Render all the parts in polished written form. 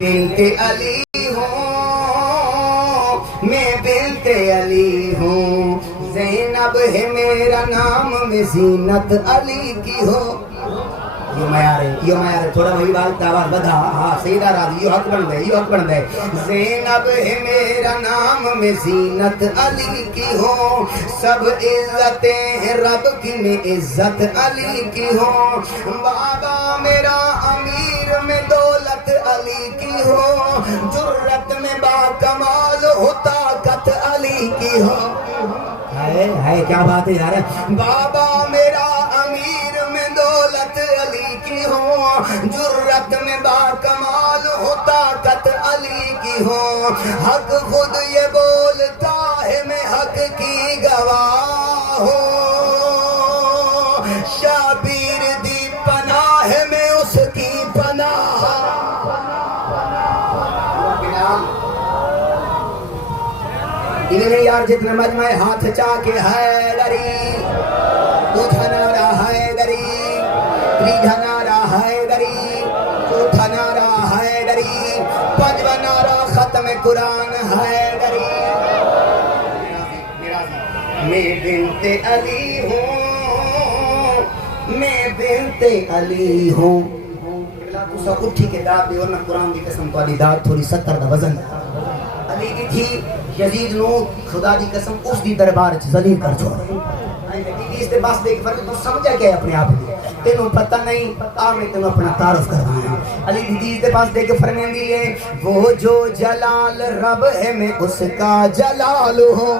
بنت علی ہوں، میں بنت علی ہوں، زینب ہے میرا نام، میں زینت علی کی ہو. یہ معیار تھوڑا وہی بات آواز بدھا. ہاں سیدہ راضی یہ حق بن دے. زینب ہے میرا نام، میں زینت علی کی ہوں، سب عزتیں ہیں رب کی، میں عزت علی کی ہوں. بابا میرا امیر، میں دولت علی کی ہو، جرت میں با کمال ہو، طاقت علی کی ہو. ہے کیا بات ہے یار. بابا میرا امیر، میں دولت علی کی ہو، جرت میں با کمال ہو، طاقت علی کی ہو. حق خود یہ بولتا ہے، میں حق کی گواہ ہوں. شبیر دی پناہ ہے، میں اس کی پناہ. انہیں یار جتنا مجمع ہاتھ چاکے حیدری، دوجھا نعرہ حیدری، تریجھا نعرہ حیدری، چوتھا نعرہ حیدری، پنجواں نعرہ ختم قرآن حیدری. میں بنت علی ہوں، میں بنت علی ہوں. تو سب اٹھی کے داد دے، ورنہ قرآن دی قسم تو علی داد تھوڑی 70 دا وزن علی دی تھی. یزید نو خدا دی قسم اس دی دربار ذلیل کر چھوڑے. اس دے بس دیکھ فرق تو سمجھا کیا ہے اپنے آپ دی، تینوں پتہ نہیں. میں تینوں اپنا تعارف کروانا ہے. علی دی دے پاس دیکھ فرمیندی ہے، وہ جو جلال رب ہے، میں اس کا جلال ہوں.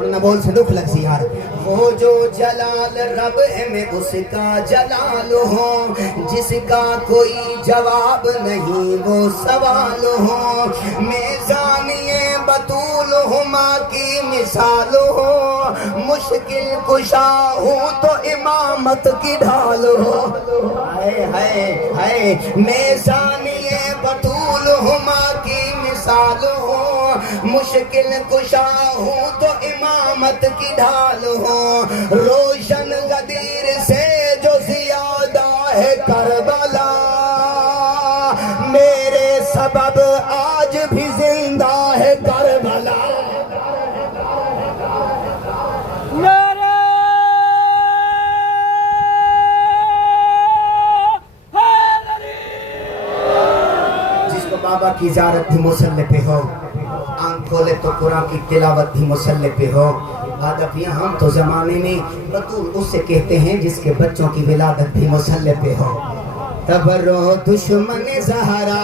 نہ بول سے دکھ لگ سی یار. وہ جو جلال رب ہے، میں اس کا جلال ہوں، جس کا کوئی جواب نہیں وہ سوال ہوں. میزانی بطول ہوں، ماں کی مثال ہوں، مشکل کشا ہوں تو امامت کی ڈھال ہوں. میزانی بطول ہوں، ماں کی مثال ہوں، مشکل کشا ہوں تو امامت کی ڈھال ہوں. روشن غدیر سے جو زیادہ ہے کربلا، میرے سبب آج بھی زندہ ہے کربلا. جس کو بابا کی زیارت بھی مصلی پہ ہو، آنکھ کھولے تو قرآن کی تلاوت بھی مصلی پہ ہو. ادب یہاں ہم تو زمانے میں بطول اس سے کہتے ہیں جس کے بچوں کی ولادت بھی مصلی پہ ہو. تبرو دشمن زہرا.